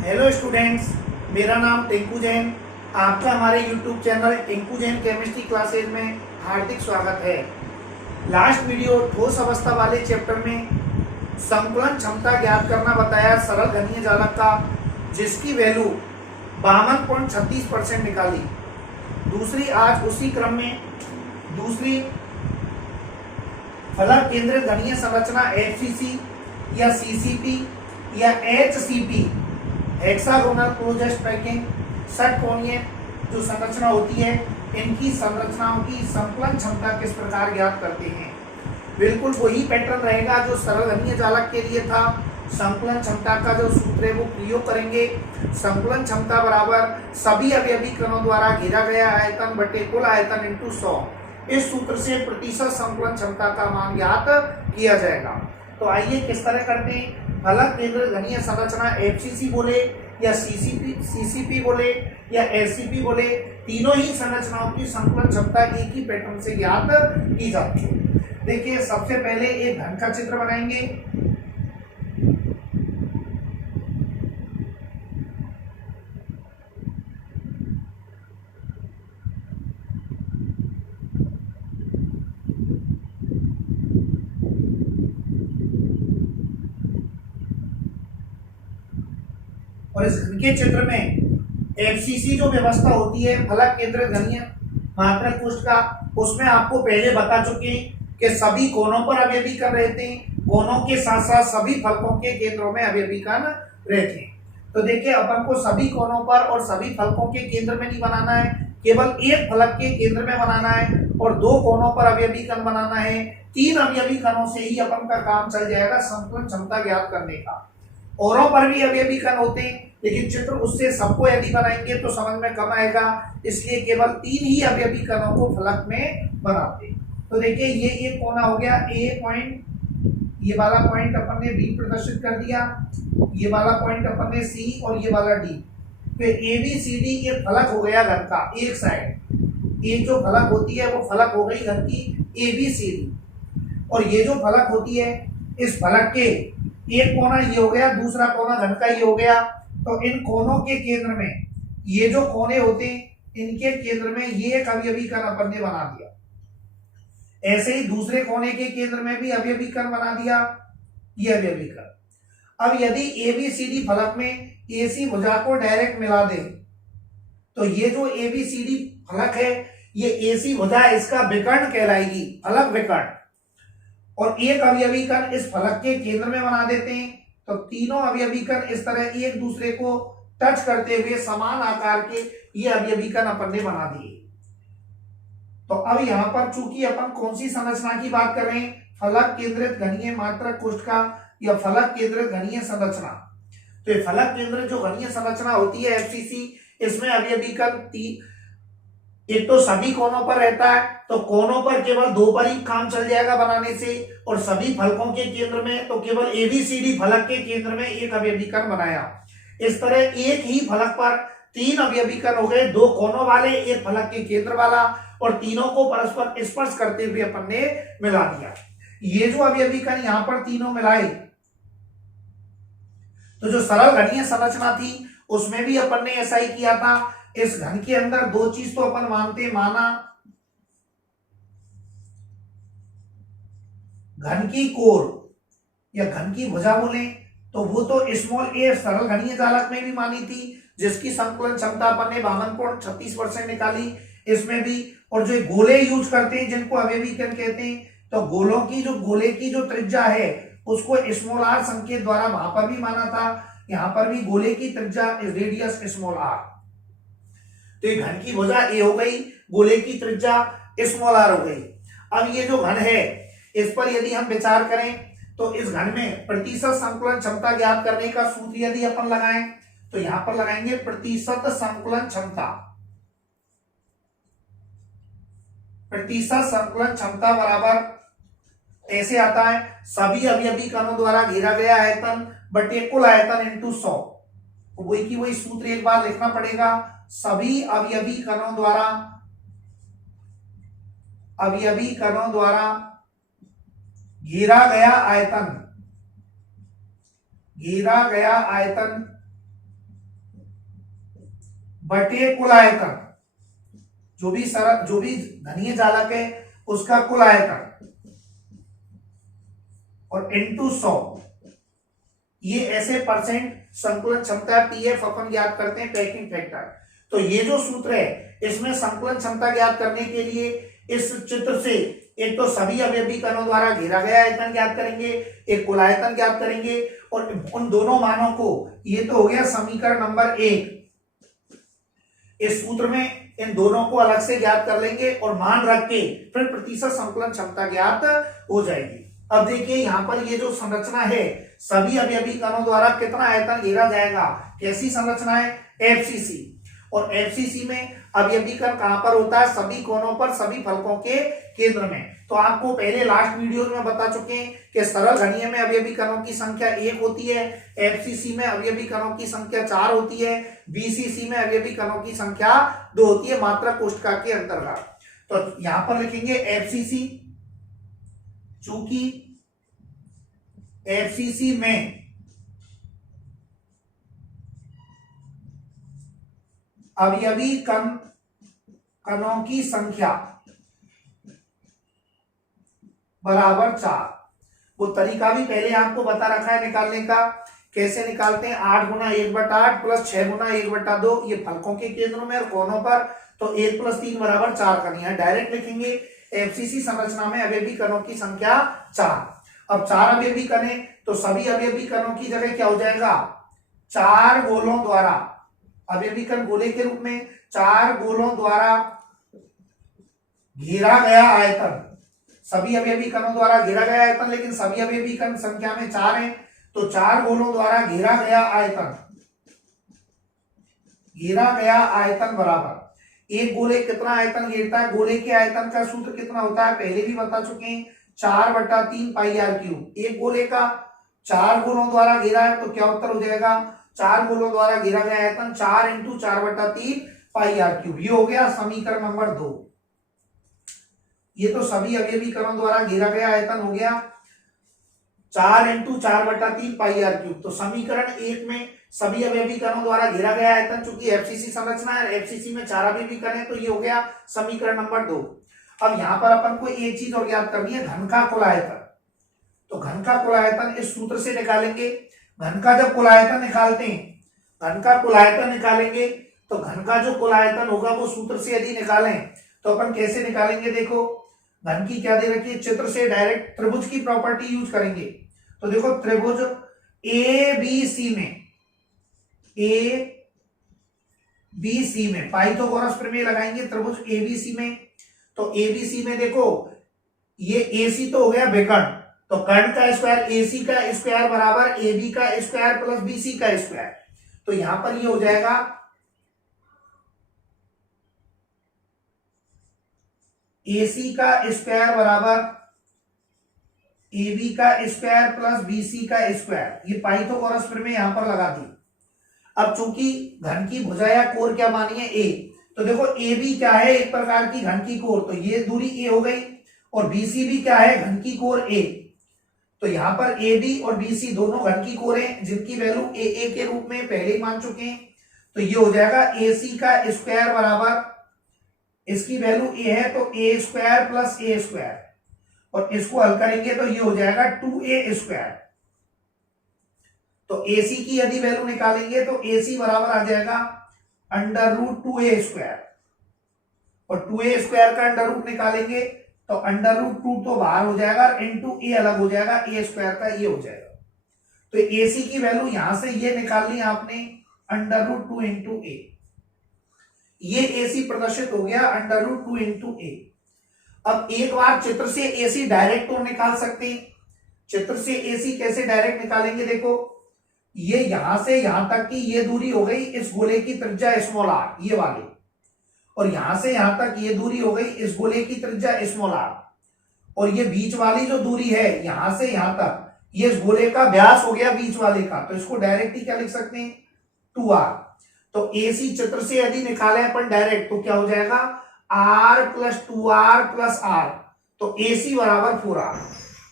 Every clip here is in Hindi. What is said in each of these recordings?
हेलो स्टूडेंट्स, मेरा नाम टिंकू जैन। आपका हमारे YouTube channel Tinku Jain chemistry classes में हार्दिक स्वागत है। लास्ट वीडियो ठोस अवस्था वाले चैप्टर में संकुलन क्षमता ज्ञात करना बताया सरल घनीय जालक का, जिसकी वैल्यू 52.36% निकाली। दूसरी आज उसी क्रम में दूसरी फलक केंद्रित घनीय संरचना एफसीसी या सीसीपी या एचसीपी हेक्सागोनल क्लोजेस्ट पैकिंग षटकोणीय जो संरचना होती है, इनकी संरचनाओं की संकुलन क्षमता किस प्रकार ज्ञात करते हैं। बिल्कुल वही पैटर्न रहेगा जो सरल घनीय जालक के लिए था। संकुलन क्षमता का जो सूत्र है वो प्रयोग करेंगे। संकुलन क्षमता बराबर सभी अवयवी कणों द्वारा घेरा गया आयतन बटे कुल आयतन इंटू 100। इस सूत्र से प्रतिशत संकुलन क्षमता का मान ज्ञात किया जाएगा। तो आइए किस तरह करते हैं। फलक केंद्रित घनीय संरचना एफसीसी बोले या सीसीपी बोले या एससीपी बोले, तीनों ही संरचनाओं की संकुलन क्षमता एक ही पैटर्न से ज्ञात की जाती है। देखिए, सबसे पहले एक घन का चित्र बनाएंगे। और इस घन के चित्र में एफसीसी जो व्यवस्था होती है फलक केंद्रित घनीय मात्रक पुष्ट का, उसमें आपको पहले बता चुके हैं कि सभी कोनों पर अवयवी कण रहते हैं। कोनों के साथ साथ सभी फलकों के केंद्रों में अवयवी कण रहते हैं। तो देखिए, अपन को सभी कोनों पर और सभी फलकों के केंद्र में नहीं बनाना है, केवल एक फलक के केंद्र में बनाना है और दो कोनों पर अवयवी कण बनाना है। तीन अवयवी कणों से ही अपन का काम चल जाएगा संकुलन क्षमता ज्ञात करने का। औरों पर भी अवयवी कण होते हैं, लेकिन चित्र उससे सबको यदि बनाएंगे तो समझ में कम आएगा, इसलिए केवल तीन ही अवयवी कणों को फलक में बनाते हैं। तो देखिए, ये एक कोना हो गया ए पॉइंट, ये वाला पॉइंट अपन ने बी प्रदर्शित कर दिया, ये वाला पॉइंट अपन ने सी और ये वाला डी। तो ए बी सी डी ये फलक हो गया घन का एक साइड। एक जो फलक होती है वो फलक हो गई घन की ए बी सी डी, और ये जो फलक होती है इस फलक के एक कोना ये हो गया, दूसरा कोना घन का ये हो गया। तो इन कोनों के केंद्र में ये जो कोने होते हैं, इनके केंद्र में ये एक अवयवी कण अपन ने बना दिया। ऐसे ही दूसरे कोने के केंद्र में भी अवयवी कण बना दिया, ये अवयवी कण। अब यदि एबीसीडी फलक में एसी भुजा को डायरेक्ट मिला दे, तो ये जो एबीसीडी फलक है ये एसी भुजा इसका विकर्ण कहलाएगी, फलक विकर्ण। और एक अवयवी कण इस फलक के केंद्र में बना देते हैं, तो तीनों अवयवी कण इस तरह एक दूसरे को टच करते हुए समान आकार के ये अवयवी कण अपन ने बना दिए। तो अब यहां पर चूंकि अपन कौन सी संरचना की बात कर रहे हैं, फलक केंद्रित घनीय मात्रक कोष्ठ का या फलक केंद्रित घनीय संरचना। तो ये फलक केंद्रित जो घनीय संरचना होती है एफसीसी, इसमें अवयवी कण एक तो सभी कोनों पर रहता है, तो कोनों पर केवल दो पर ही काम चल जाएगा बनाने से, और सभी फलकों के केंद्र में तो केवल एबीसीडी फलक के केंद्र में एक अवयवी कण बनाया। इस तरह एक ही फलक पर तीन अवयवी कण हो गए, दो कोनों वाले एक फलक के केंद्र वाला, और तीनों को परस्पर स्पर्श करते हुए अपन ने मिला दिया। ये जो अवयवी कण यहां पर तीनों मिलाए, तो जो सरल घनीय संरचना थी उसमें भी अपन ने ऐसा ही किया था। इस घन के अंदर दो चीज तो अपन माना, घन की कोर या घन की भुजा बोले तो वो तो स्मॉल ए सरल घनीय जालक में भी मानी थी, जिसकी संकुलन क्षमता अपन ने 52.36% निकाली। इसमें भी, और जो गोले यूज करते हैं जिनको अवयवी कण कहते हैं, तो गोले की जो त्रिज्या है उसको स्मॉल आर संकेत द्वारा वहां पर भी माना था, यहां पर भी गोले की त्रिज्या रेडियस स्मॉल आर। तो ये घन की भुजा ए हो गई, गोले की त्रिज्या स्मॉल आर हो गई। अब ये जो घन है इस पर यदि हम विचार करें, तो इस घन में प्रतिशत संकुलन क्षमता ज्ञात करने का सूत्र यदि अपन लगाएं, तो यहां पर लगाएंगे प्रतिशत संकुलन क्षमता। प्रतिशत संकुलन क्षमता बराबर ऐसे आता है, सभी अवयवी कणों द्वारा घेरा गया आयतन बटे कुल आयतन इंटू 100। वही की वही सूत्र एक बार लिखना पड़ेगा, सभी अवयवी कणों द्वारा घेरा गया आयतन बटे कुल आयतन, जो भी घनीय जालक है उसका कुल आयतन, और इंटू 100, ये ऐसे परसेंट संकुलन क्षमता पीएफ अपन ज्ञात करते हैं पैकिंग फैक्टर। तो ये जो सूत्र है इसमें संकुलन क्षमता ज्ञात करने के लिए इस चित्र से एक तो सभी अवयवी कणों द्वारा घेरा गया आयतन ज्ञात करेंगे, एक कुल आयतन ज्ञात करेंगे, और उन दोनों मानों को, ये तो हो गया समीकरण नंबर 1, इस सूत्र में इन दोनों को अलग से ज्ञात कर लेंगे और मान रख के फिर प्रतिशत संकुलन क्षमता ज्ञात हो जाएगी। अब देखिए यहाँ पर ये जो संरचना है सभी अवयवी कणों द्वारा कितना आयतन घेरा जाएगा, कैसी संरचना है, एफसीसी। और एफसीसी में अवयवी कण कहां पर होता है, सभी कोनों पर, सभी फलकों के केंद्र में। तो आपको पहले लास्ट वीडियो में बता चुके हैं कि सरल घनीय में अवयवी कणों की संख्या 1 होती है, एफसीसी में अवयवी कणों की संख्या 4 होती है, बीसीसी में अवयवी कणों की संख्या 2 होती है मात्रक कोष्ठका के अंतर्गत। तो यहां पर लिखेंगे एफसीसी, चूंकि एफसीसी में अवयवी कणों की संख्या बराबर 4। वो तरीका भी पहले आपको बता रखा है निकालने का, कैसे निकालते हैं, 8 गुना 1/8 प्लस 6 गुना 1/2, ये फलकों के केंद्रों में और कोनों पर, तो 1 + 3 = 4 करनी है। डायरेक्ट लिखेंगे एफसीसी संरचना में अवयवी कणों की संख्या 4। अब 4 अवयवी कण है तो सभी अवयवी कणों की जगह क्या हो जाएगा, 4 गोलों द्वारा, अवयवी कण गोले के रूप में 4 गोलों द्वारा घेरा गया आयतन, सभी अवयवी कणों द्वारा घेरा गया आयतन, लेकिन सभी अवयवी कण संख्या में 4 हैं, तो 4 गोलों द्वारा घेरा गया आयतन बराबर, एक गोले कितना आयतन घेरता है, गोले के आयतन का सूत्र कितना होता है पहले भी बता चुके हैं, 4/3 πr³। एक गोले का 4 गोलों द्वारा घेरा है तो क्या उत्तर हो जाएगा, 4 गोलों द्वारा घेरा गया आयतन 4 × 4/3 πr³। ये हो गया समीकरण नंबर 2। ये तो सभी अवयवी कणों द्वारा घेरा गया आयतन हो गया 4 × 4/3 πr³। तो समीकरण 1 में सभी अवयवी कणों द्वारा घेरा गया आयतन, चूंकि एफसीसी संरचना है, एफसीसी में 4 अवयवी कण है, तो ये हो गया समीकरण नंबर 2। अब यहां पर अपन को एक चीज और ज्ञात करनी है, घन का कुल आयतन। तो घन का कुल आयतन इस सूत्र से निकालेंगे। घन का जब कुल आयतन निकालते हैं, घन का कुल आयतन निकालेंगे तो घन का जो कुल आयतन होगा वो सूत्र से यदि निकालें तो अपन कैसे निकालेंगे, देखो घन की क्या दे रखी है, चित्र से डायरेक्ट त्रिभुज की प्रॉपर्टी यूज करेंगे। तो देखो त्रिभुज एबीसी में पाइथागोरस प्रमेय लगाएंगे त्रिभुज एबीसी में। तो एबीसी में देखो ये एसी तो हो गया विकर्ण, तो कर्ण का स्क्वायर एसी का स्क्वायर बराबर एबी का स्क्वायर प्लस बीसी का स्क्वायर। तो यहां पर ये हो जाएगा एसी का स्क्वायर बराबर एबी का स्क्वायर प्लस बीसी का स्क्वायर, ये पाइथागोरस प्रमेय यहां पर लगा दी। अब चूंकि घन की भुजा या कोर क्या मानी है, ए, तो देखो ए बी क्या है, एक प्रकार की घन की कोर, तो ये दूरी ए हो गई, और बीसी भी क्या है, घन की कोर ए। तो यहां पर ए बी और बीसी दोनों घन की कोर हैं जिनकी वैल्यू ए ए के रूप में पहले ही मान चुके हैं। तो ये हो जाएगा एसी का स्क्वायर बराबर, इसकी वैल्यू ए है तो ए स्क्वायर प्लस ए स्क्वायर, और इसको हल करेंगे तो ये हो जाएगा 2a स्क्वायर। तो एसी की यदि वैल्यू निकालेंगे तो एसी बराबर आ जाएगा √2a स्क्वायर, और 2a स्क्वायर का अंडर रूट निकालेंगे तो √2 तो बाहर हो जाएगा, इंटू ए अलग हो जाएगा, ए स्क्वायर का ये हो जाएगा। तो एसी की वैल्यू यहां से ये निकालनी आपने √2 इंटू ए, ये एसी प्रदर्शित हो गया √2 इंटू ए। अब एक बार चित्र से एसी डायरेक्ट तो निकाल सकते हैं, चित्र से एसी कैसे डायरेक्ट निकालेंगे, देखो ये यहां से यहां तक की ये दूरी हो गई इस गोले की त्रिज्या r, ये वाली, और यहां से यहां तक ये दूरी हो गई इस गोले की त्रिज्या r, और ये बीच वाली जो दूरी है यहां से यहां तक ये इस गोले का व्यास हो गया बीच वाले का, तो इसको डायरेक्ट ही क्या लिख सकते हैं 2r। तो एसी चित्र से यदि निकाले अपन डायरेक्ट तो क्या हो जाएगा r + 2r + r, तो एसी बराबर 4r।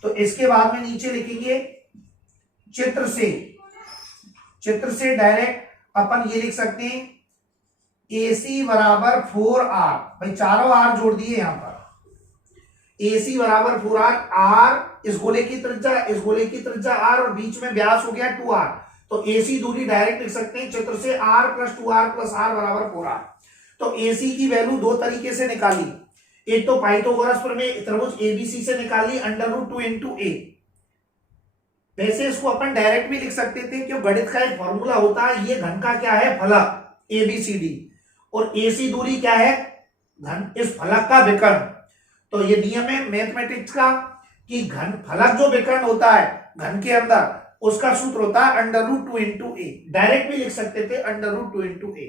तो इसके बाद में नीचे लिखेंगे चित्र से डायरेक्ट अपन ये लिख सकते हैं AC बराबर 4R, भाई चारों R जोड़ दिए यहां पर, AC बराबर 4R, R इस गोले की त्रिज्या, इस गोले की त्रिज्या R और बीच में व्यास हो गया 2R, तो AC दूरी डायरेक्ट लिख सकते हैं चित्र से, R plus 2R plus R बराबर 4R। तो AC की वैल्यू दो तरीके से निकाली, एक तो पाइथागोरस प्रमेय त्रिभुज ABC से निकाली √2 इंटू A। वैसे इसको अपन डायरेक्ट भी लिख सकते थे, क्यों गणित का एक फॉर्मूला होता है, ये घन का क्या है फलक ABCD, और AC दूरी क्या है घन इस फलक का विकर्ण। तो ये नियम है मैथमेटिक्स का कि घन फलक जो विकर्ण होता है घन के अंदर, उसका सूत्र होता है √2 इंटू A। डायरेक्ट भी लिख सकते थे √2 इंटू A,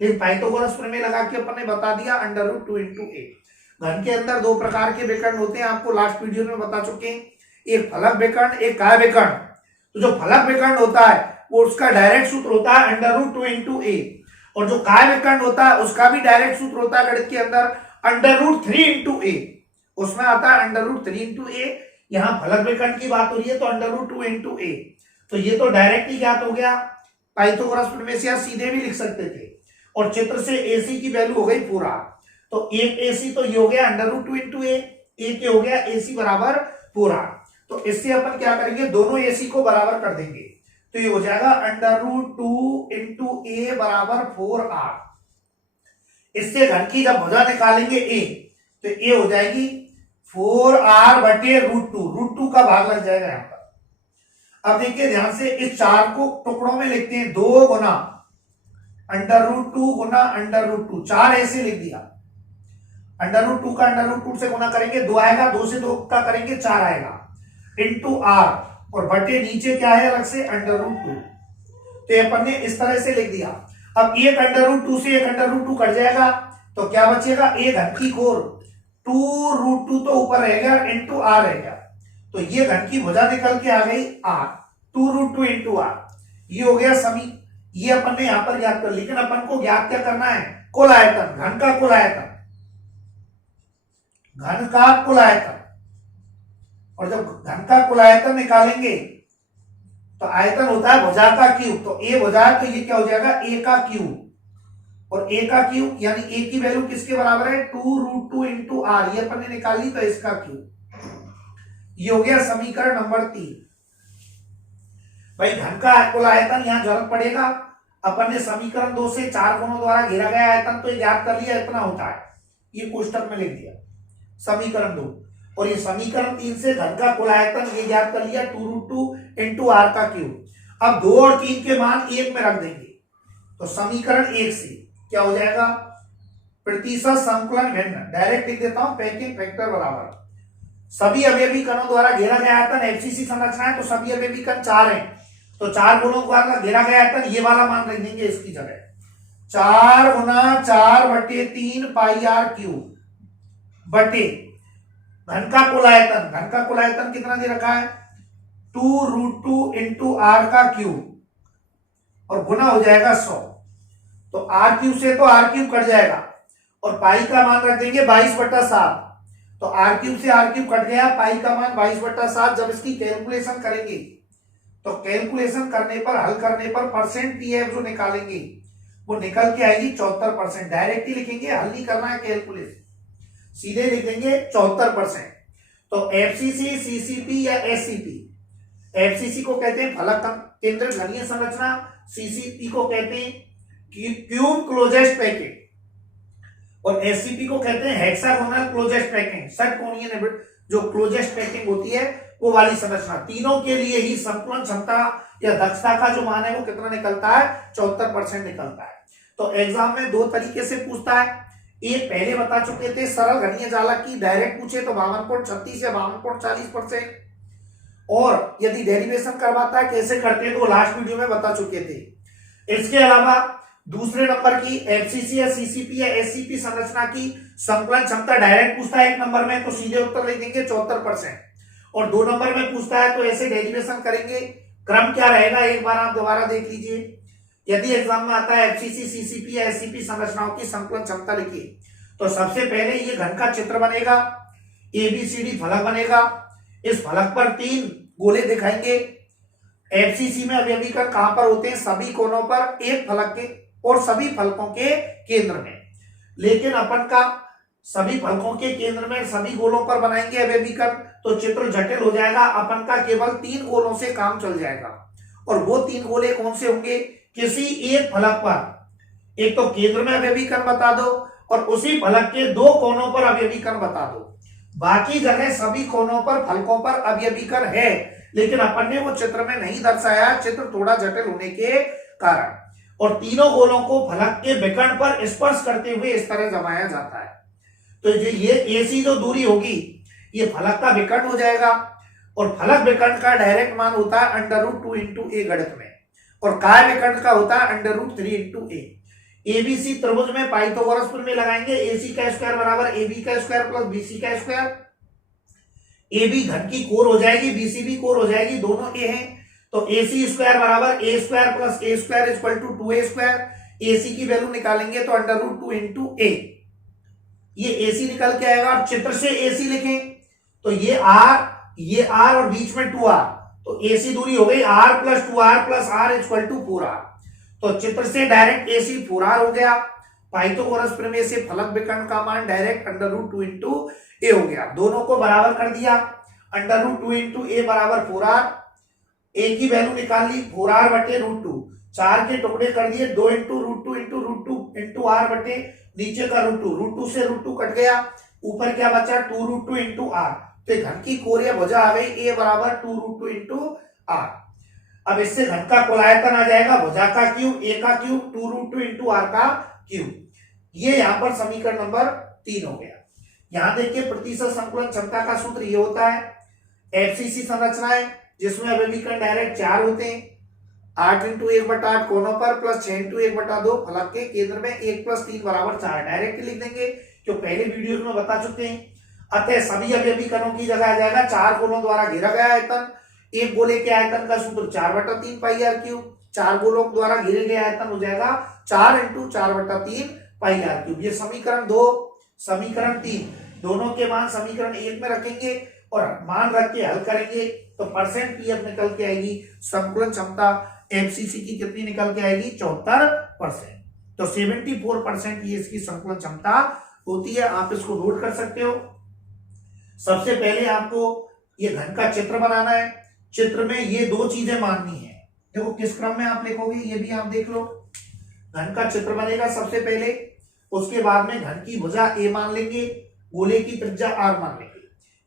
लेकिन पाइथागोरस प्रमेय लगा के अपन ने बता दिया √2 इंटू A। घन के अंदर दो प्रकार के विकर्ण होते हैं, आपको लास्ट वीडियो में बता चुके हैं, एक फलक विकर्ण, एक काय विकर्ण। तो जो फलक विकर्ण होता है वो उसका डायरेक्ट सूत्र होता है √2 इंटू A, और जो काय विकर्ण होता है उसका भी डायरेक्ट सूत्र होता है गणित के अंदर √3 इंटू A, उसमें आता है √3 इंटू A। यहां फलक विकर्ण की बात हो रही है तो √2 इंटू A। तो ये तो डायरेक्ट ही ज्ञात हो गया, पाइथागोरस प्रमेय से सीधे भी लिख सकते थे, और चित्र से AC की वैल्यू हो गई 4R। तो एक AC तो ये हो गया √2 इंटू A, एक हो गया AC बराबर 4R। तो इससे अपन क्या करेंगे, दोनों AC को बराबर कर देंगे, तो ये हो जाएगा √2 इंटू A बराबर 4R। इससे घन की जब भुजा निकालेंगे A, तो A हो जाएगी 4R बटे √2 का भाग लग जाएगा यहां पर। अब देखिए ध्यान से, इस 4 को टुकड़ों में लिखते हैं, 2 गुना √2 गुना √2, 4 ऐसे लिख दिया, √2 का √2 से गुना करेंगे 2 आएगा, 2 से 2 का करेंगे 4 आएगा, इंटू R, और बटे नीचे क्या है अलग से √2। तो ये अपन ने इस तरह से लिख दिया। अब एक √2 से एक √2 कट जाएगा, तो क्या बचेगा, एक घन की कोर 2√2 तो ऊपर रहेगा, इंटू R रहेगा। तो ये घन की भुजा निकल के आ गई R, 2√2 इंटू R। ये हो गया समी, ये अपन ने यहां पर ज्ञात कर, लेकिन अपन को ज्ञात क्या करना है, कुल आयतन, घन का कुल आयतन, घन का कुल आयतन। और जब घन का कुल आयतन निकालेंगे तो आयतन होता है भुजा का क्यूब, तो A भुजा है तो ये क्या हो जाएगा A का क्यूब, और A का क्यूब यानी A की वैल्यू किसके बराबर है 2√2 इंटू R, ये अपन ने निकाली तो इसका क्यूब। ये हो गया समीकरण नंबर 3। भाई घन का कुल आयतन यहां जरूरत पड़ेगा, अपन ने समीकरण 2 से 4 गुणों द्वारा घेरा गया आयतन तो याद कर लिया इतना होता है, ये कोष्टक में लिख दिया समीकरण 2, और ये समीकरण 3 से घन का कुल आयतन ये याद कर लिया 2√2 इंटू R का क्यूब। अब 2 और 3 के मान 1 में रख देंगे, तो समीकरण 1 से क्या हो जाएगा, प्रतिशत संकुलन भिन्न, डायरेक्ट लिख देता हूं, पैकिंग फैक्टर बराबर सभी अवयवी कणों द्वारा घेरा गया आयतन FCC संरचना है, तो सभी अवयवी कण 4 हैं, तो 4 गुणों द्वारा घेरा गया आयतन ये वाला मान रख देंगे इसकी जगह, 4 गुना 4 बटे 3 पाई R क्यूब बटे घन का कुल आयतन, घन का कुल आयतन कितना दे रखा है 2√2 इंटू R का क्यूब, और गुना हो जाएगा 100, तो R क्यूब से तो R क्यूब कट जाएगा, और पाई का मान रख देंगे 22/7, तो R क्यूब से R क्यूब कट गया, पाई का मान 22/7। जब इसकी कैलकुलेशन करेंगे तो कैलकुलेशन करने पर, हल करने पर परसेंट पीएफ जो निकालेंगे वो निकल के आएगी 74%। डायरेक्ट ही लिखेंगे, हल नहीं करना है कैलकुलेशन, सीधे लिख देंगे 74%। तो एफसीसी, सीसीपी या एससीपी, एफसीसी को कहते हैं फलक केंद्रित घनीय संरचना, सीसीपी को कहते हैं क्यूब क्लोजेस्ट पैकेट, और एससीपी को कहते हैं हेक्सागोनल क्लोजेस्ट पैकिंग, षटकोणीय जो क्लोजेस्ट पैकिंग होती है वो वाली संरचना। तीनों के लिए ही संकुलन क्षमता या दक्षता का जो मान है वो कितना निकलता है 74% निकलता है। तो एग्जाम में 2 तरीके से पूछता है, एक पहले बता चुके थे सरल घनीय जालक की डायरेक्ट पूछे तो 52.36 या 52.40%, और यदि डेरिवेशन करवाता है कैसे करते हैं तो लास्ट वीडियो में बता चुके थे। इसके अलावा दूसरे नंबर की एफसीसी या सीसीपी या एससीपी संरचना की संकुलन क्षमता डायरेक्ट पूछता है 1 नंबर में, तो सीधे उत्तर लिख देंगे 74%, और 2 नंबर में पूछता है तो ऐसे डेरिवेशन करेंगे। क्रम क्या रहेगा एक बार आप दोबारा देख लीजिए। यदि एग्जाम में आता है एफसीसी, सीसीपी या एससीपी संरचनाओं की संकुलन क्षमता लिखिए, तो सबसे पहले ये घन का चित्र बनेगा, एबीसीडी फलक बनेगा, इस फलक पर 3 गोले दिखाएंगे। एफसीसी में अवयवी कण कहां पर होते हैं, सभी कोनों पर एक फलक के, और सभी फलकों के केंद्र में। लेकिन अपन का सभी फलकों के केंद्र में सभी गोलों पर बनाएंगे अवयवीकरण तो चित्र जटिल हो जाएगा। अपन का केवल 3 गोलों से काम चल जाएगा और वो 3 गोले कौन से होंगे, किसी एक फलक पर एक तो केंद्र में अवयवीकरण बता दो और उसी फलक के 2 कोनों पर अवयवीकरण बता दो। बाकी जगह सभी कोनों पर फलकों पर अवयवीकरण है, लेकिन अपन ने वो चित्र में नहीं दर्शाया, चित्र थोड़ा जटिल होने के कारण। और तीनों गोलों को फलक के विकर्ण पर स्पर्श करते हुए इस तरह जमाया जाता है। तो ये AC जो दूरी होगी ये फलक का विकर्ण हो जाएगा और फलक विकर्ण का डायरेक्ट मान होता है √2 इंटू ए गणित में और काय विकर्ण का होता है √3 इंटू ए। ABC त्रिभुज में पाइथागोरस में लगाएंगे AC का स्क्वायर बराबर AB का स्क्वायर प्लस BC का स्क्वायर। AB घन की कोर हो जाएगी, BC भी कोर हो जाएगी, दोनों ए हैं तो AC स्क्वायर बराबर A square plus A square equal to 2A square. AC की वैल्यू निकालेंगे तो √2 इंटू ए, ये AC निकल के आएगा। और चित्र से AC लिखें तो ये R और बीच में 2R तो AC दूरी हो गई R plus 2R plus R equal to 4R। तो चित्र से डायरेक्ट AC 4R हो गया। पाइथागोरस प्रमेय से फलक विकर्ण का मान डायरेक्ट √2 इंटू ए हो गया। दोनों को बराबर कर दिया, √2 इंटू ए बराबर 4R। ए की वैल्यू निकाल ली 4R बटे √2, 4 के टुकड़े कर दिए 2 इंटू √2 इंटू √2 इंटू R बटे नीचे का √2 से √2 कट गया, ऊपर क्या बचा 2√2 इंटू R। तो घन की कोर या भुजा आ गई A बराबर 2√2 इंटू R। अब इससे घन का कुल आयतन आ जाएगा भुजा का क्यूब, A का क्यूब 2√2 इंटू R का क्यूब। ये यहां पर समीकरण नंबर 3 हो गया। यहां देखिए प्रतिशत संकुलन क्षमता का सूत्र ये होता है FCC संरचनाएं जिसमें अवयवीकरण डायरेक्ट 4 होते हैं, 8 इंटू 1/8 कोनों पर प्लस 6 इंटू 1/2 फलक के केंद्र में 1 प्लस 3 बराबर 4 डायरेक्ट लिख देंगे जो पहले वीडियोस में बता चुके हैं। अतः सभी अवयवीकरणों की जगह आ जाएगा 4 गोलों द्वारा घेरा गया आयतन। एक गोले के आयतन का सूत्र 4/3 पाई आर क्यूब, 4 गोलों द्वारा घेरे गए आयतन हो जाएगा 4 इंटू 4/3 पाई आर क्यूब। ये समीकरण 2 समीकरण 3 दोनों के मान समीकरण 1 में रखेंगे और मान रख के हल करेंगे तो परसेंट पीएफ निकल के आएगी। संकुलन क्षमता एफसीसी की कितनी निकल के आएगी 74%। तो 74% ये इसकी संकुलन क्षमता होती है। आप इसको नोट कर सकते हो। सबसे पहले आपको ये घन का चित्र बनाना है। चित्र में ये 2 चीजें माननी है। देखो किस क्रम में आप लिखोगे ये भी आप देख लो। घन का चित्र बनेगा सबसे पहले, उसके बाद में घन की भुजा ए मान लेंगे, गोले की त्रिज्या आर मान लेंगे।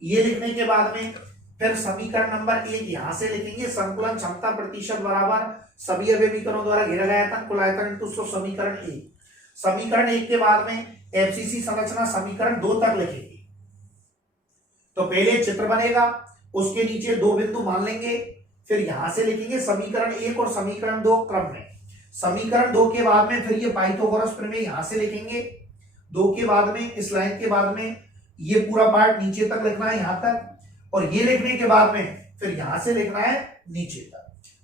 ये लिखने के बाद में फिर समीकरण नंबर 1 यहां से लिखेंगे संकुलन क्षमता प्रतिशत बराबर सभी अवयवीकरणों द्वारा घेरा गया आयतन कुल आयतन इंटू समीकरण 1। समीकरण 1 के बाद में एफसीसी संरचना समीकरण 2 तक लिखेंगे। तो पहले चित्र बनेगा, उसके नीचे 2 बिंदु मान लेंगे, फिर यहां से लिखेंगे समीकरण 1 और समीकरण 2 क्रम में। समीकरण 2 के बाद में फिर ये पाइथागोरस प्रमेय यहां से लिखेंगे। 2 के बाद में इस लाइन के बाद में ये पूरा पार्ट नीचे तक लिखना है यहां तक, और ये लिखने के बाद में फिर यहां से लिखना है नीचे तक।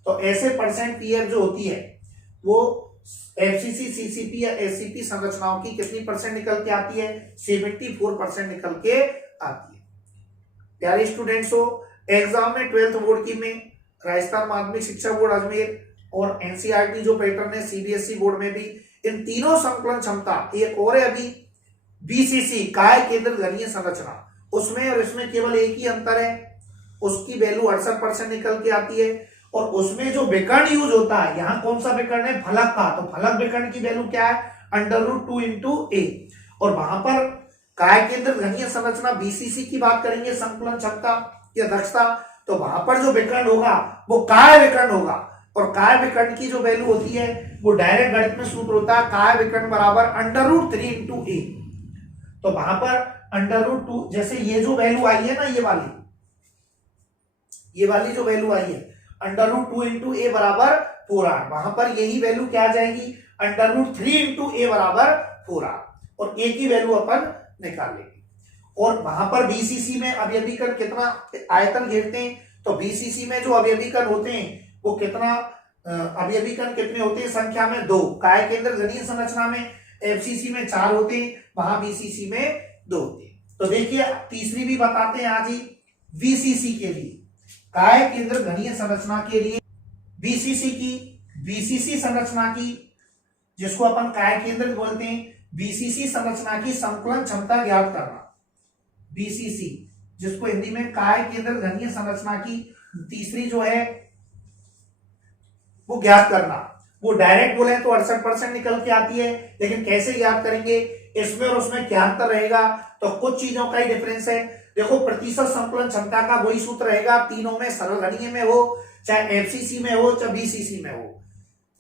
तो ऐसे परसेंट पीएफ जो होती है वो एफसीसी सीसीपी या एससीपी संरचनाओं की कितनी परसेंट निकल के आती है 74% निकल के आती है। प्यारे स्टूडेंट्स हो, एग्जाम में 12th बोर्ड की में राजस्थान माध्यमिक शिक्षा बोर्ड अजमेर और एनसीईआरटी जो पैटर्न है सीबीएसई बोर्ड में भी इन तीनों संकुलन क्षमता, एक और है अभी बीसीसी काय केंद्र घनीय संरचना, उसमें और इसमें केवल एक ही अंतर है, उसकी वैल्यू 68% निकल के आती है। और उसमें जो विकर्ण यूज होता है, यहाँ कौन सा विकर्ण है फलक का, तो फलक विकर्ण की वैल्यू क्या है √2 इंटू ए। और वहां पर काय केंद्र घनीय संरचना बीसीसी की बात करेंगे संकुलन क्षमता या दक्षता, तो वहां पर जो विकर्ण होगा वो काय विकर्ण होगा। और काय विकर्ण की जो वैल्यू होती है वो डायरेक्ट गणित में सूत्र होता है काय विकर्ण बराबर √3 इंटू ए। तो वहां पर √2 जैसे ये जो वैल्यू आई है ना, ये वाली जो वैल्यू आई है √2 इंटू ए बराबर 4r, वहां पर यही वैल्यू क्या आ जाएगी √3 इंटू ए बराबर 4r, और ए की वैल्यू अपन निकाल लेंगे। और वहां पर बीसीसी में अवयवीकरण कितना आयतन घेरते हैं, तो बीसीसी में जो अवयवीकरण होते हैं वो कितना अवयवीकरण कितने होते हैं संख्या में 2। काय केंद्र घनीय संरचना में एफसीसी में 4 होते हैं, वहां बीसीसी में 2 होते हैं। तो देखिए तीसरी भी बताते हैं आज ही, बीसीसी के लिए काय केंद्र घनीय संरचना के लिए बीसीसी संरचना की जिसको अपन काय केंद्रित बोलते हैं, बीसीसी संरचना की संकुलन क्षमता ज्ञात करना, बीसीसी जिसको हिंदी में काय केंद्रित घनीय संरचना की तीसरी जो है वो ज्ञात करना। वो डायरेक्ट बोले तो 68% निकल के आती है, लेकिन कैसे ज्ञात करेंगे, इसमें और उसमें क्या अंतर रहेगा, तो कुछ चीजों का ही डिफरेंस है। देखो प्रतिशत संकुलन क्षमता का वही सूत्र रहेगा तीनों में, सरल घनीय में हो चाहे एफसीसी में हो चाहे बीसीसी में हो,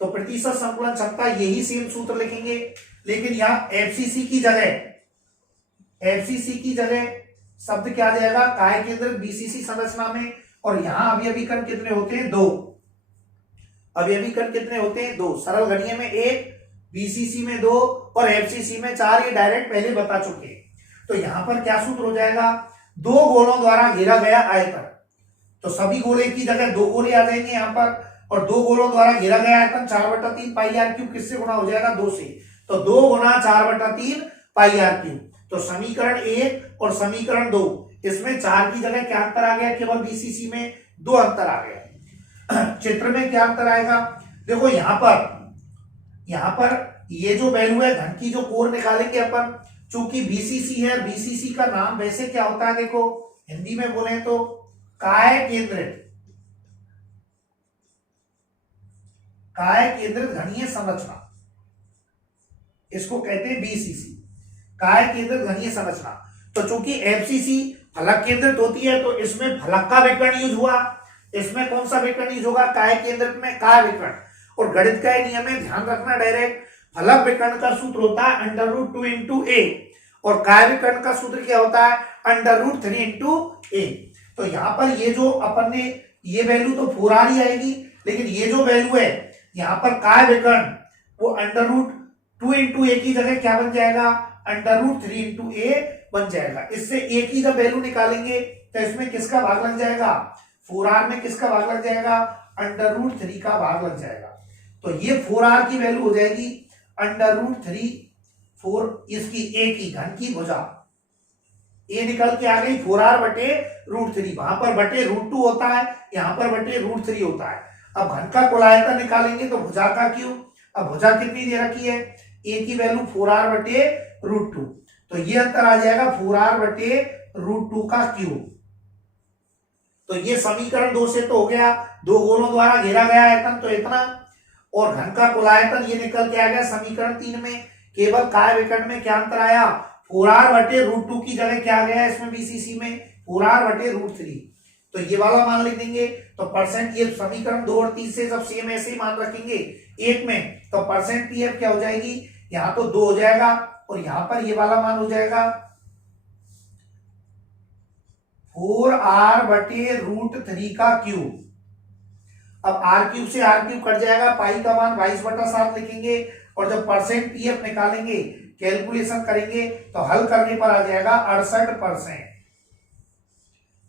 तो प्रतिशत संकुलन क्षमता यही सेम सूत्र लिखेंगे। लेकिन यहाँ एफसीसी की जगह शब्द क्या आ जाएगा, काय केंद्रित बीसीसी संरचना में। और यहाँ अवयवी कण कितने होते हैं, 2 अवयवी कण कितने होते हैं, 2, सरल घनीय में 1, बीसीसी में 2 और एफसीसी में 4, ये डायरेक्ट पहले बता चुके हैं। तो यहां पर क्या सूत्र हो जाएगा, 2 गोलों द्वारा घेरा गया आयतन, तो सभी गोले की जगह 2 गोले आ जाएंगे यहां पर, और 2 गोलों द्वारा घेरा गया आयतन 4/3 पाई आर क्यूब किससे गुणा हो जाएगा, 2 से, तो 2 गुना 4/3 पाई आर क्यूब। तो समीकरण 1 और समीकरण 2, इसमें 4 की जगह क्या अंतर आ गया, केवल बीसीसी में 2 अंतर आ गया। चित्र में क्या अंतर आएगा, देखो यहां पर ये जो वैल्यू है घन की जो कोण निकालेंगे अपन, चूंकि बीसीसी है, बीसीसी का नाम वैसे क्या होता है, देखो हिंदी में बोले तो काय केंद्रित घनीय संरचना, इसको कहते हैं बीसीसी, काय केंद्रित घनीय संरचना। तो चूंकि एफसीसी फलक केंद्रित होती है, तो इसमें फलक का विकर्ण यूज हुआ, इसमें कौन सा विकर्ण यूज होगा, काय केंद्रित में काय विकर्ण। और गणित का नियम है, ध्यान रखना, डायरेक्ट फलक विकर्ण का सूत्र होता है √2 × a, और काय विकर्ण का सूत्र क्या होता है, √3 × a। तो यहां पर ये जो अपन ने ये वैल्यू तो 4r ही आएगी, लेकिन ये जो वैल्यू है यहां पर काय विकर्ण वो √2 × a की जगह क्या बन जाएगा, √3 × a बन जाएगा। इससे a की जब वैल्यू निकालेंगे तो इसमें किसका भाग लग जाएगा, 4r में किसका भाग लग जाएगा, √3 का भाग लग जाएगा। तो ये 4r की वैल्यू हो जाएगी √3, 4 इसकी a की घन की भुजा, a निकल के आ गई 4r/√3, वहां पर /√2 होता है, यहां पर /√3 होता है। अब घन का कुल आयतन निकालेंगे तो भुजा का क्यूब, अब भुजा कितनी दे रखी है, a की वैल्यू 4r/√2, तो ये अंतर आ जाएगा 4r/√2 का क्यूब। तो ये समीकरण 2 से तो हो गया, 2 गोलों द्वारा घेरा गया आयतन तो इतना, और घन का कुल आयतन ये निकल के आ गया समीकरण 3 में। केवल काय विकर्ण में क्या अंतर आया, 4r/√2 की जगह क्या गया इसमें बीसीसी में, 4r/√3, तो ये वाला मान लिख देंगे। तो परसेंट, ये समीकरण 2 और 3 से जब सेम ऐसे ही मान रखेंगे एक में, तो परसेंट पीएफ क्या हो जाएगी, यहाँ तो 2 हो जाएगा, और यहां पर ये वाला मान हो जाएगा 4r/√3 का क्यूब। अब r³ से r³ कट जाएगा, पाई का मान 22/7 लिखेंगे, और जब परसेंट पीएफ निकालेंगे, कैलकुलेशन करेंगे, तो हल करने पर आ जाएगा 68%।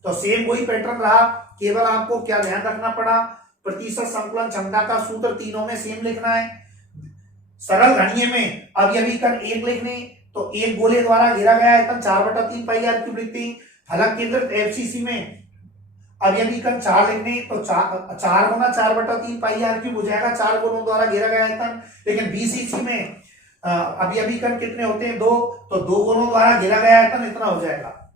तो सेम वही पैटर्न रहा, केवल आपको क्या ध्यान रखना पड़ा, प्रतिशत संकुलन क्षमता का सूत्र तीनों में सेम लिखना है। सरल घनीय में अवयवी कण 1 लिखने, तो 1 गोले द्वारा घेरा गया आयतन 4/3 पाई r³ लिखते हैं। फलक केंद्रित एफसीसी में अवयवी कण 4 लिखने, तो 4 गुना 4/3 पाई r³ हो जाएगा, 4 गोलों द्वारा घेरा गया आयतन। लेकिन बीसीसी में अवयवी कण कितने होते हैं, 2, तो 2 गोलों द्वारा घेरा गया आयतन इतना हो जाएगा।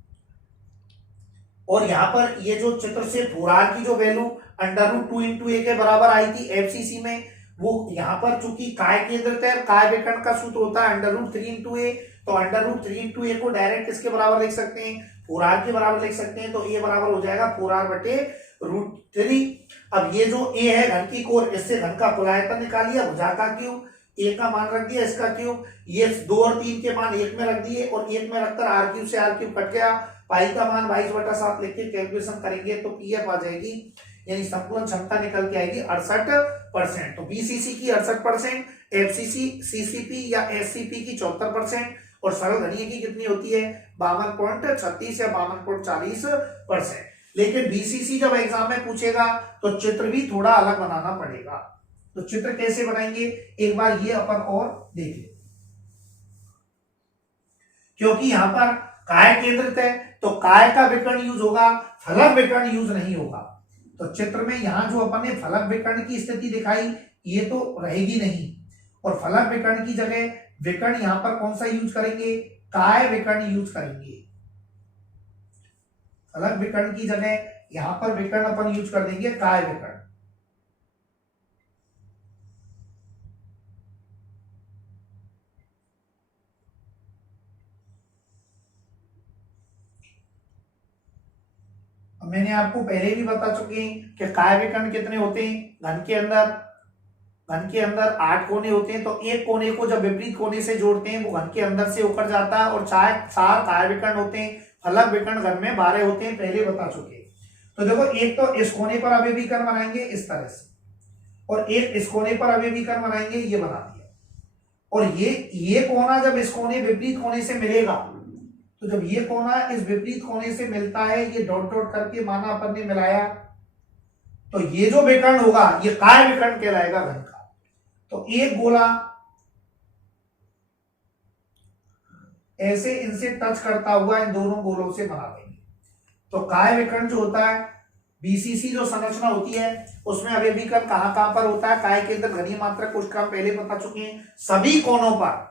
और यहाँ पर ये जो चित्र से 4r की जो वैल्यू √2 × a के बराबर आई थी एफसीसी में, वो यहाँ पर चूंकि काय केंद्रित है, काय विकर्ण का सूत्र होता है √3 × a, तो √3 × a को डायरेक्ट इसके बराबर लिख सकते हैं, 4r के बराबर लिख सकते हैं, तो a बराबर हो जाएगा 4r/√3। अब ये जो a है घन की कोण, इससे घन का कुल आयतन निकालिए, भुजा का क्यूब, a का मान रख दिया, इसका क्यूब, ये 2 और 3 के मान 1 में रख दिए, और 1 में रखकर r³ से r³ कट गया, पाई का मान 22/7 लिख के कैलकुलेशन करेंगे तो पीएफ आ जाएगी, यानी संकुलन क्षमता निकल के आएगी 68%। तो बीसीसी की 68%, एफसीसी, सीसीपी या एससीपी की 74%, और सरल घनीय की कितनी होती है, 52.36 या 52.40%। लेकिन बीसीसी जब एग्जाम में पूछेगा तो चित्र भी थोड़ा अलग बनाना पड़ेगा। तो चित्र कैसे बनाएंगे, एक बार ये अपन और देख लें। क्योंकि यहां पर काय केंद्रित है, तो काय का विकर्ण यूज होगा, फलक विकर्ण यूज नहीं होगा। तो चित्र में यहां जो अपन ने फलक विकर्ण की स्थिति दिखाई, ये तो रहेगी नहीं, और फलक विकर्ण की जगह विकर्ण यहां पर कौन सा यूज करेंगे, काय विकर्ण यूज करेंगे। फलक विकर्ण की जगह यहां पर विकर्ण अपन यूज कर देंगे काय विकर्ण। मैंने आपको पहले भी बता चुके हैं कि काय विकर्ण कितने होते हैं, घन के अंदर 8 कोने होते हैं, तो एक कोने को जब विपरीत कोने से जोड़ते हैं वो घन के अंदर से होकर जाता है, और 4 काय विकर्ण होते हैं। फलक विकर्ण घन में 12 होते हैं, पहले बता चुके हैं। तो देखो, एक तो इस कोने पर अवयवी कर्ण बनाएंगे इस तरह से, और एक इस कोने पर अवयवी कर्ण बनाएंगे, ये बना दिया। और ये कोना जब इस कोने विपरीत कोने से मिलेगा, तो जब ये कोना इस विपरीत कोने से मिलता है, ये डॉट डॉट करके माना अपन ने मिलाया, तो ये जो विकर्ण होगा ये काय विकर्ण कहलाएगा घन का। तो एक गोला ऐसे इनसे टच करता हुआ इन दोनों गोलों से बना देंगे। तो काय विकर्ण जो होता है, बीसीसी जो संरचना होती है उसमें अवयवी कर्ण कहां पर होता है, काय केंद्र घनीय मात्रक कोशिका पहले बता चुके हैं, सभी कोनों पर।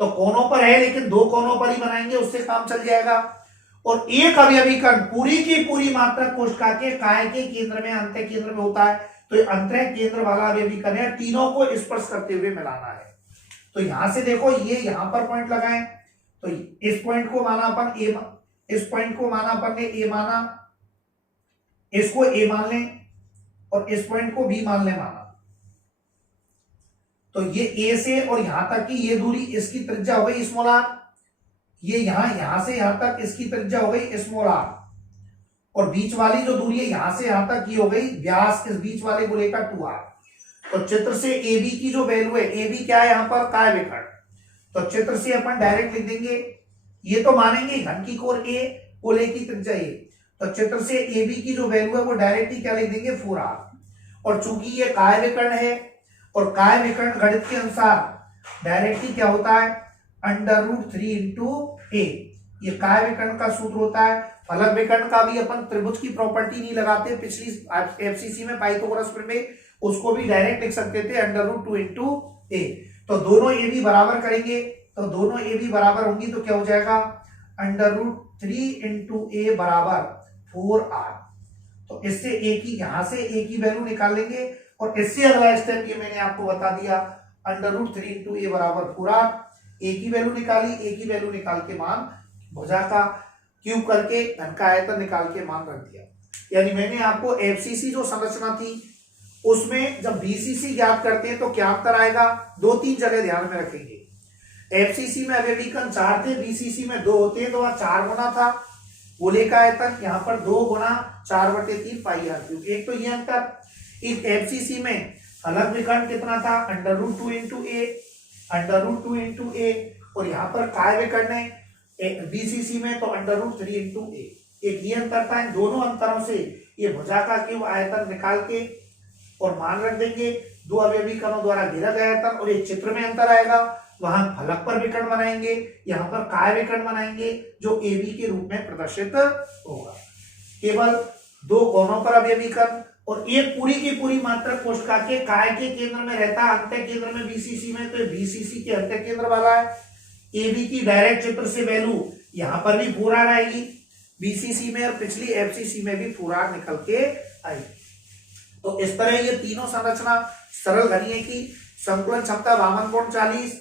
तो कोनों पर है लेकिन 2 कोनों पर ही बनाएंगे, उससे काम चल जाएगा। और एक अवयवी कर्ण पूरी की पूरी मात्रक कोशिका के काय के केंद्र में, अंत केंद्र में होता है। तो ये अंत केंद्र वाला अवयवी कर्ण है, तीनों को स्पर्श करते हुए मिलाना है। तो यहां से देखो, ये यहां पर पॉइंट लगाएं, तो इस पॉइंट को माना अपन ए, इस पॉइंट को माना अपन ने ए माना, इसको ए मान लें, और इस पॉइंट को बी मान लें माना। तो ये ए से और यहां तक की ये दूरी, इसकी त्रिज्या हो गई स्मॉल आर। ये यहां से यहां तक इसकी त्रिज्या हो गई स्मॉल आर, और बीच वाली जो दूरी है यहां से यहां तक की हो गई व्यास, इस बीच वाले गोले का 2r। तो चित्र से ए बी की जो वैल्यू है, ए बी क्या है यहां पर, काय विकर्ण। तो चित्र से अपन डायरेक्ट लिख देंगे, ये तो मानेंगे घन की कोर ए, गोले की त्रिज्या ए। तो चित्र से ए बी की जो वैल्यू है वो डायरेक्ट ही क्या लिख देंगे, 4r। और चूंकि ये काय विकर्ण है, और काय विकर्ण गणित के अनुसार डायरेक्टली क्या होता है, √3 इंटू ए। ये काय विकर्ण का सूत्र होता है। फलक विकर्ण का भी अपन त्रिभुज की प्रॉपर्टी नहीं लगाते, पिछली एफसीसी में पाइथागोरस प्रमेय, उसको भी डायरेक्ट लिख सकते थे √2 इंटू ए। तो दोनों ए भी बराबर करेंगे, तो दोनों ए भी बराबर होंगी, तो क्या हो जाएगा, √3 इंटू ए बराबर 4r। तो इससे ए की, यहां से ए की वैल्यू निकाल लेंगे, और इससे अगला स्टेप ये मैंने आपको बता दिया, √3 इंटू ए बराबर 4r। ए की वैल्यू निकाली, ए की वैल्यू निकाल के मान भुजा का क्यूब करके घन का आयतन निकाल के मान रख दिया। यानी मैंने आपको एफसीसी जो संरचना थी उसमें जब बीसीसी ज्ञात करते हैं तो क्या अंतर आएगा, 2-3 जगह ध्यान में रखेंगे। एफसीसी में अवयवी कर्ण 4 थे, बीसीसी में 2 होते हैं, तो वहां 4 गुना था गोले का आयतन, यहाँ पर 2 गुना 4/3 पाई आर क्यूब। एक तो ये अंतर। इस एफसीसी में फलक विकर्ण कितना था, √2 इंटू ए, और यहाँ पर काय विकर्ण है बीसीसी में तो √3 इंटू ए। एक ये अंतर था। इन दोनों अंतरों से ये भुजा का क्यूब आयतन निकाल के और मान रख देंगे, 2 अवयवी कणों द्वारा घेरा गया आयतन, और ये चित्र में अंतर आएगा, वहां फलक पर विकर्ण बनाएंगे, यहाँ पर काय विकर्ण बनाएंगे, जो ए बी के रूप में प्रदर्शित होगा। केवल 2 कोनों पर अवयवी कर्ण, और एक पूरी की पूरी मात्रक कोशिका के काय के केंद्र में रहता है, अंत केंद्र में बीसीसी में, तो बीसीसी के अंत केंद्र वाला है। ए बी की डायरेक्ट चित्र से वैल्यू यहाँ पर भी 4r आएगी बीसीसी में, और पिछली एफसीसी में भी 4r निकल के आएगी। तो इस तरह ये तीनों संरचना सरल घनीय की संकुलन क्षमता 52.40,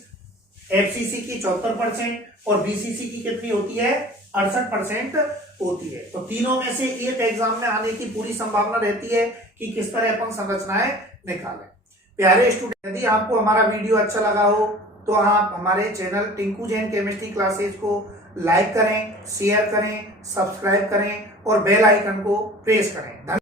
एफसीसी की 74% और बीसीसी की कितनी होती है, 68% होती है। तो तीनों में से एक एग्जाम में आने की पूरी संभावना रहती है कि किस तरह अपन संरचनाएं निकालें। प्यारे स्टूडेंट, यदि आपको हमारा वीडियो अच्छा लगा हो तो आप हमारे channel Tinku Jain chemistry classes को लाइक करें, शेयर करें, सब्सक्राइब करें और बेल आइकन को प्रेस करें।